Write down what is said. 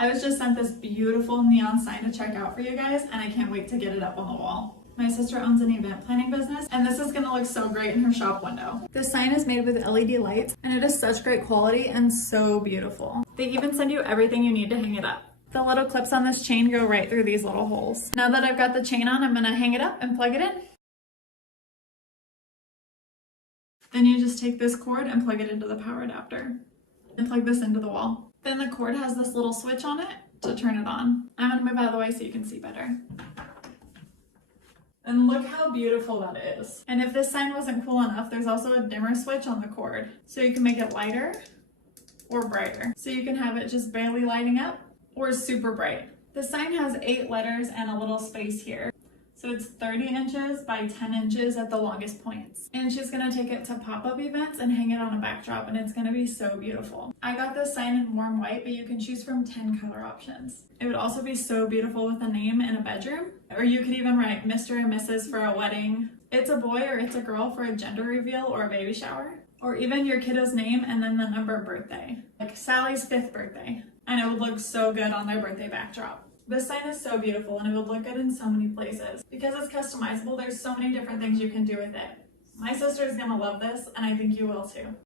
I was just sent this beautiful neon sign to check out for you guys, and I can't wait to get it up on the wall. My sister owns an event planning business, and this is gonna look so great in her shop window. This sign is made with LED lights, and it is such great quality and so beautiful. They even send you everything you need to hang it up. The little clips on this chain go right through these little holes. Now that I've got the chain on, I'm gonna hang it up and plug it in. Then you just take this cord and plug it into the power adapter and plug this into the wall. Then the cord has this little switch on it to turn it on. I'm gonna move out of the way so you can see better. And look how beautiful that is. And if this sign wasn't cool enough, there's also a dimmer switch on the cord. So you can make it lighter or brighter. So you can have it just barely lighting up or super bright. The sign has 8 letters and a little space here. So it's 30 inches by 10 inches at the longest points. And she's gonna take it to pop-up events and hang it on a backdrop, and it's gonna be so beautiful. I got this sign in warm white, but you can choose from 10 color options. It would also be so beautiful with a name in a bedroom, or you could even write Mr. and Mrs. for a wedding, it's a boy or it's a girl for a gender reveal or a baby shower, or even your kiddo's name and then the number of birthday, like Sally's 5th birthday. And it would look so good on their birthday backdrop. This sign is so beautiful, and it would look good in so many places. Because it's customizable, there's so many different things you can do with it. My sister is gonna love this, and I think you will too.